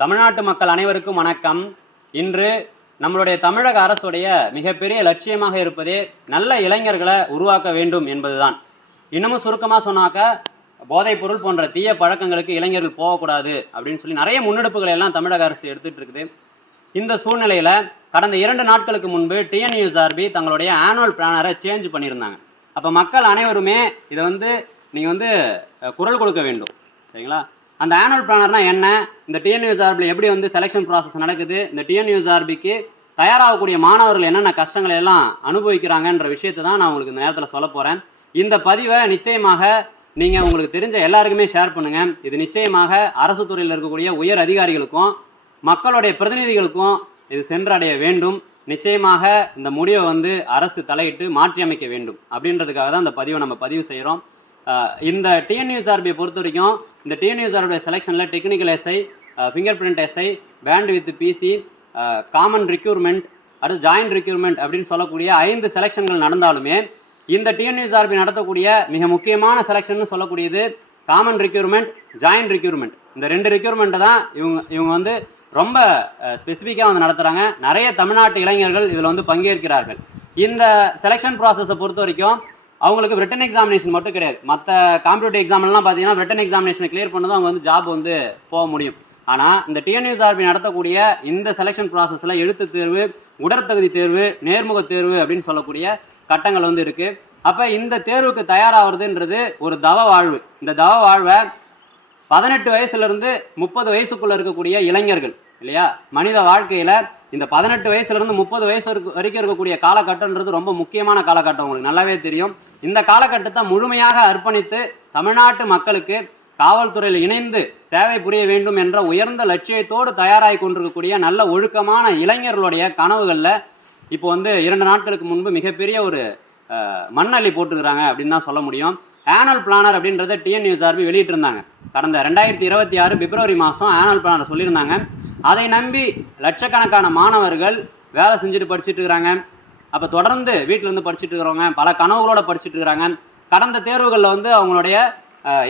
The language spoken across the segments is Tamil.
தமிழ்நாட்டு மக்கள் அனைவருக்கும் வணக்கம். இன்று நம்மளுடைய தமிழக அரசுடைய மிகப்பெரிய லட்சியமாக இருப்பதே நல்ல இளைஞர்களை உருவாக்க வேண்டும் என்பதுதான். இன்னமும் சுருக்கமாக சொன்னாக்க, போதைப் பொருள் போன்ற தீய பழக்கங்களுக்கு இளைஞர்கள் போகக்கூடாது அப்படின்னு சொல்லி நிறைய முன்னெடுப்புகளை எல்லாம் தமிழக அரசு எடுத்துட்டு இருக்குது. இந்த சூழ்நிலையில கடந்த 2 நாட்களுக்கு முன்பு டிஎன்யூஎஸ்ஆர்பி தங்களுடைய ஆனுவல் பிளானரை சேஞ்ச் பண்ணியிருந்தாங்க. அப்போ மக்கள் அனைவருமே இதை நீங்கள் குரல் கொடுக்க வேண்டும். சரிங்களா? அந்த ஆனுவல் பிளானர்னா என்ன, இந்த டிஎன்யூஎஸ்ஆர்பியில் எப்படி செலெக்ஷன் ப்ராசஸ் நடக்குது, இந்த டிஎன்யூஎஸ்ஆர்பிக்கு தயாராகக்கூடிய மாணவர்கள் என்னென்ன கஷ்டங்களை எல்லாம் அனுபவிக்கிறாங்கன்ற விஷயத்தை தான் நான் உங்களுக்கு இந்த நேரத்தில் சொல்ல போகிறேன். இந்த பதிவை நிச்சயமாக நீங்கள் உங்களுக்கு தெரிஞ்ச எல்லாருக்குமே ஷேர் பண்ணுங்கள். இது நிச்சயமாக அரசு துறையில் இருக்கக்கூடிய உயர் அதிகாரிகளுக்கும் மக்களுடைய பிரதிநிதிகளுக்கும் இது சென்றடைய வேண்டும். நிச்சயமாக இந்த முடிவை அரசு தலையிட்டு மாற்றி அமைக்க வேண்டும் அப்படின்றதுக்காக தான் இந்த பதிவை நம்ம பதிவு செய்கிறோம். இந்த டிஎன்யூஎஸ்ஆர்பியை பொறுத்த வரைக்கும் இந்த டிஎன்யூஎஸ்ஆர்பியோட செலெக்ஷனில் technical SI, finger print SI, band with PC, common requirement, அடுத்து ஜாயின்ட் ரிக்யூர்மெண்ட் அப்படின்னு சொல்லக்கூடிய 5 செலெக்ஷன்கள் நடந்தாலுமே இந்த டிஎன்யூஎஸ்ஆர்பி நடத்தக்கூடிய மிக முக்கியமான செலெக்ஷன் சொல்லக்கூடியது காமன் ரிக்யூர்மெண்ட், ஜாயின்ட் ரிக்யூர்மெண்ட். இந்த 2 ரிக்யூர்மெண்ட்டை தான் இவங்க ரொம்ப ஸ்பெசிஃபிக்காக நடத்துகிறாங்க. நிறைய தமிழ்நாட்டு இளைஞர்கள் இதில் பங்கேற்கிறார்கள். இந்த செலெக்ஷன் ப்ராசஸை பொறுத்த வரைக்கும் அவங்களுக்கு ரிட்டன் எக்ஸாமினேஷன் மட்டும் கிடையாது. மற்ற காம்படிட்டிவ் எக்ஸாம்லாம் பார்த்தீங்கன்னா ரிட்டன் எக்ஸாமினேஷனை கிளியர் பண்ணதும் அவங்க ஜாப் போக முடியும். ஆனால் இந்த டிஎன்யூஎஸ்ஆர்பி நடத்தக்கூடிய இந்த செலெக்ஷன் ப்ராசஸில் எழுத்து தேர்வு, உடற்தகுதி தேர்வு, நேர்முக தேர்வு அப்படின்னு சொல்லக்கூடிய கட்டங்கள் இருக்குது. அப்போ இந்த தேர்வுக்கு தயாராகிறதுன்றது ஒரு தவ வாழ்வு. இந்த தவ வாழ்வை 18 வயசுலேருந்து 30 வயசுக்குள்ளே இருக்கக்கூடிய இளைஞர்கள் இல்லையா, மனித வாழ்க்கையில் இந்த 18 வயசுலேருந்து 30 வயசு வரைக்கும் இருக்கக்கூடிய காலகட்டன்றது ரொம்ப முக்கியமான காலகட்டம். உங்களுக்கு நல்லாவே தெரியும். இந்த காலகட்டத்தை முழுமையாக அர்ப்பணித்து தமிழ்நாட்டு மக்களுக்கு காவல்துறையில் இணைந்து சேவை புரிய வேண்டும் என்ற உயர்ந்த லட்சியத்தோடு தயாராகி கொண்டிருக்கக்கூடிய நல்ல ஒழுக்கமான இளைஞர்களுடைய கனவுகளில் இப்போ 2 நாட்களுக்கு முன்பு மிகப்பெரிய ஒரு மண்ணள்ளி போட்டுக்கிறாங்க அப்படின்னு தான் சொல்ல முடியும். ஆனுவல் பிளானர் அப்படின்றத டிஎன்யூஎஸ்ஆர்பி வெளியிட்டிருந்தாங்க. கடந்த 2026 பிப்ரவரி மாதம் ஆனுவல் பிளானர் சொல்லியிருந்தாங்க. அதை நம்பி லட்சக்கணக்கான மாணவர்கள் வேலை செஞ்சுட்டு படிச்சுட்டு இருக்கிறாங்க. அப்போ தொடர்ந்து வீட்டிலேருந்து படிச்சுட்டு இருக்கிறவங்க பல கனவுகளோட படிச்சுட்டு இருக்கிறாங்க. கடந்த தேர்வுகளில் அவங்களுடைய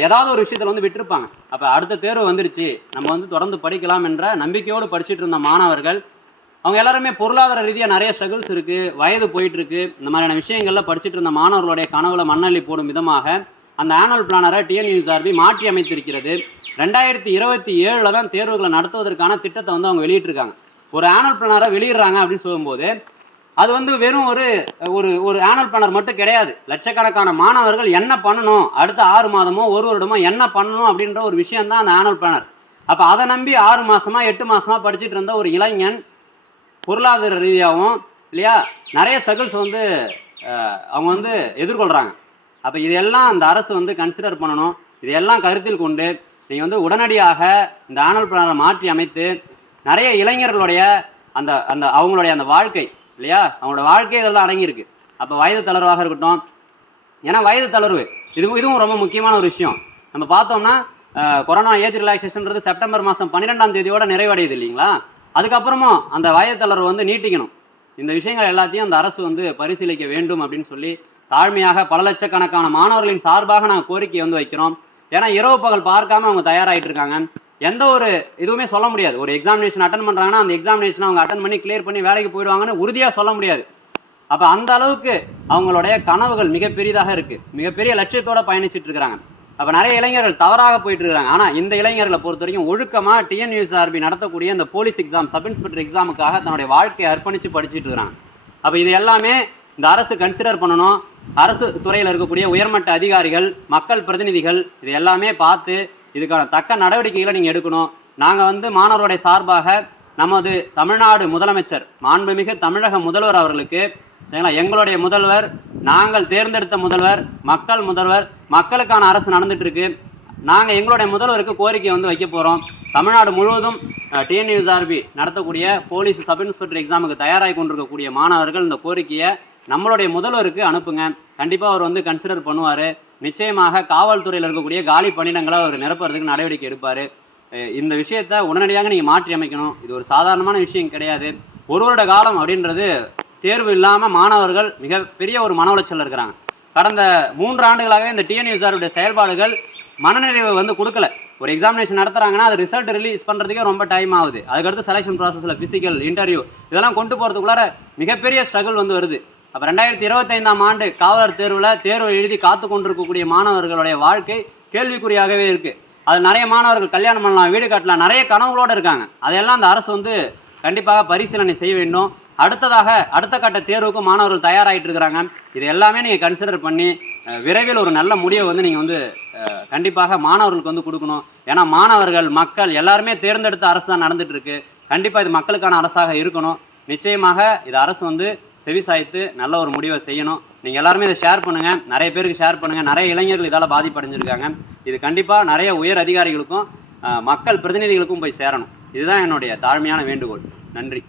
ஏதாவது ஒரு விஷயத்தில் விட்டுருப்பாங்க. அப்போ அடுத்த தேர்வு வந்துடுச்சு, நம்ம தொடர்ந்து படிக்கலாம் என்ற நம்பிக்கையோடு படிச்சுட்டு இருந்த மாணவர்கள் அவங்க எல்லாருமே பொருளாதார ரீதியாக நிறைய ஸ்ட்ரகிள்ஸ் இருக்குது, வயது போயிட்டுருக்கு, இந்த மாதிரியான விஷயங்களில் படிச்சுட்டு இருந்த மாணவர்களுடைய கனவுல மண்ணள்ளி போடும் விதமாக அந்த ஆனுவல் பிளானரை டிஎன்யூஎஸ்ஆர்பி மாற்றி அமைத்திருக்கிறது. 2027 தான் தேர்வுகளை நடத்துவதற்கான திட்டத்தை அவங்க வெளியிட்டிருக்காங்க. ஒரு ஆனுவல் பிளானரை வெளியிடுறாங்க அப்படின்னு சொல்லும்போது அது வெறும் ஒரு ஆனுவல் பிளானர் மட்டும் கிடையாது. லட்சக்கணக்கான மாணவர்கள் என்ன பண்ணணும், அடுத்த 6 மாதமோ 1 வருடமோ என்ன பண்ணணும் அப்படின்ற ஒரு விஷயம் தான் அந்த ஆனுவல் பிளானர். அப்போ அதை நம்பி 6 மாதமா 8 மாதமா படிச்சுட்டு இருந்த ஒரு இளைஞன் பொருளாதார ரீதியாகவும் இல்லையா நிறைய ஸ்ட்ரகிள்ஸ் அவங்க எதிர்கொள்கிறாங்க. அப்போ இதெல்லாம் அந்த அரசு கன்சிடர் பண்ணணும். இதையெல்லாம் கருத்தில் கொண்டு நீங்கள் உடனடியாக இந்த ஆனுவல் பிளானரை மாற்றி அமைத்து நிறைய இளைஞர்களுடைய அவங்களுடைய அந்த வாழ்க்கை இல்லையா, அவங்களோட வாழ்க்கை இதெல்லாம் அடங்கியிருக்கு. அப்போ வயது தளர்வாக இருக்கட்டும், ஏன்னா வயது தளர்வு இதுவும் ரொம்ப முக்கியமான ஒரு விஷயம். நம்ம பார்த்தோம்னா கொரோனா ஏஜ் ரிலாக்ஸேஷன்றது செப்டம்பர் மாதம் 12ஆம் தேதியோட நிறைவடையுது இல்லைங்களா. அதுக்கப்புறமும் அந்த வயது தளர்வு நீட்டிக்கணும். இந்த விஷயங்கள் எல்லாத்தையும் அந்த அரசு பரிசீலிக்க வேண்டும் அப்படின்னு சொல்லி தாழ்மையாக பல லட்சக்கணக்கான மாணவர்களின் சார்பாக நாங்கள் கோரிக்கை வைக்கிறோம். ஏன்னா இரவு பகல் பார்க்காம அவங்க தயாராகிட்டு இருக்காங்க. எந்த ஒரு இதுவுமே சொல்ல முடியாது. ஒரு எக்ஸாமினேஷன் அட்டன் பண்ணுறாங்கன்னா அந்த எக்ஸாமினேஷன் அவங்க அட்டன் பண்ணி கிளியர் பண்ணி வேலைக்கு போயிடுவாங்கன்னு உறுதியாக சொல்ல முடியாது. அப்போ அந்த அளவுக்கு அவங்களுடைய கனவுகள் மிக பெரிதாக இருக்குது, மிகப்பெரிய லட்சியத்தோடு பயணிச்சுட்டு இருக்கிறாங்க. அப்போ நிறைய இளைஞர்கள் தவறாக போயிட்டு இருக்காங்க. ஆனால் இந்த இளைஞர்களை பொறுத்த வரைக்கும் ஒழுக்கமாக டிஎன்யூஎஸ்ஆர்பி நடத்தக்கூடிய இந்த போலீஸ் எக்ஸாம், சப் இன்ஸ்பெக்டர் எக்ஸாமுக்காக தன்னுடைய வாழ்க்கையை அர்ப்பணித்து படிச்சுட்டு இருக்கிறாங்க. அப்போ இது எல்லாமே இந்த அரசு கன்சிடர் பண்ணணும். அரசு துறையில் இருக்கக்கூடிய உயர்மட்ட அதிகாரிகள், மக்கள் பிரதிநிதிகள் இது எல்லாமே பார்த்து இதுக்கான தக்க நடவடிக்கைகளை நீங்கள் எடுக்கணும். நாங்கள் மாணவருடைய சார்பாக நமது தமிழ்நாடு முதலமைச்சர் மாண்புமிகு தமிழக முதல்வர் அவர்களுக்கு சரிங்களா, எங்களுடைய முதல்வர், நாங்கள் தேர்ந்தெடுத்த முதல்வர், மக்கள் முதல்வர், மக்களுக்கான அரசு நடந்துட்டு இருக்கு. நாங்கள் எங்களுடைய முதல்வருக்கு கோரிக்கை வைக்க போகிறோம். தமிழ்நாடு முழுவதும் டிஎன்யூஎஸ்ஆர்பி நடத்தக்கூடிய போலீஸ் சப் இன்ஸ்பெக்டர் எக்ஸாமுக்கு தயாராகி கொண்டிருக்கக்கூடிய மாணவர்கள் இந்த கோரிக்கையை நம்மளுடைய முதல்வருக்கு அனுப்புங்க. கண்டிப்பாக அவர் கன்சிடர் பண்ணுவார். நிச்சயமாக காவல்துறையில் இருக்கக்கூடிய காலி பணியிடங்களை அவர் நிரப்புறதுக்கு நடவடிக்கை எடுப்பார். இந்த விஷயத்தை உடனடியாக நீங்கள் மாற்றி அமைக்கணும். இது ஒரு சாதாரணமான விஷயம் கிடையாது. 1 வருட காலம் அப்படின்றது தேர்வு இல்லாமல் மாணவர்கள் மிகப்பெரிய ஒரு மன உளைச்சல் இருக்கிறாங்க. கடந்த 3 ஆண்டுகளாகவே இந்த டிஎன்யூஎஸ்ஆருடைய செயல்பாடுகள் மனநிறைவு கொடுக்கல. ஒரு எக்ஸாமினேஷன் நடத்துறாங்கன்னா அது ரிசல்ட் ரிலீஸ் பண்ணுறதுக்கே ரொம்ப டைம் ஆகுது. அதுக்கடுத்து செலெக்ஷன் ப்ராசஸில் ஃபிசிக்கல் இன்டர்வியூ இதெல்லாம் கொண்டு போகிறதுக்குள்ளார மிகப்பெரிய ஸ்ட்ரகிள் வந்து வருது. அப்போ 2025ஆம் ஆண்டு காவலர் தேர்வு எழுதி காத்து கொண்டிருக்கக்கூடிய மாணவர்களுடைய வாழ்க்கை கேள்விக்குறியாகவே இருக்குது. அது நிறைய மாணவர்கள் கல்யாணம் பண்ணலாம், வீடு கட்டலாம், நிறைய கனவுகளோடு இருக்காங்க. அதையெல்லாம் அந்த அரசு வந்து கண்டிப்பாக பரிசீலனை செய்ய வேண்டும். அடுத்த கட்ட தேர்வுக்கு மாணவர்கள் தயாராகிட்டு இருக்கிறாங்க. இது எல்லாமே நீங்கள் கன்சிடர் பண்ணி விரைவில் ஒரு நல்ல முடிவை வந்து நீங்கள் வந்து கண்டிப்பாக மாணவர்களுக்கு வந்து கொடுக்கணும். ஏன்னா மாணவர்கள், மக்கள் எல்லாருமே தேர்ந்தெடுத்த அரசு தான் நடந்துட்டு இருக்கு. கண்டிப்பாக இது மக்களுக்கான அரசாக இருக்கணும். நிச்சயமாக இது அரசு வந்து செவிசாய்த்து நல்ல ஒரு முடிவை செய்யணும். நீங்கள் எல்லாருமே இதை ஷேர் பண்ணுங்கள், நிறைய பேருக்கு ஷேர் பண்ணுங்கள். நிறைய இளைஞர்கள் இதால் பாதிப்படைஞ்சிருக்காங்க. இது கண்டிப்பாக நிறைய உயர் அதிகாரிகளுக்கும் மக்கள் பிரதிநிதிகளுக்கும் போய் சேரணும். இதுதான் என்னுடைய தாழ்மையான வேண்டுகோள். நன்றி.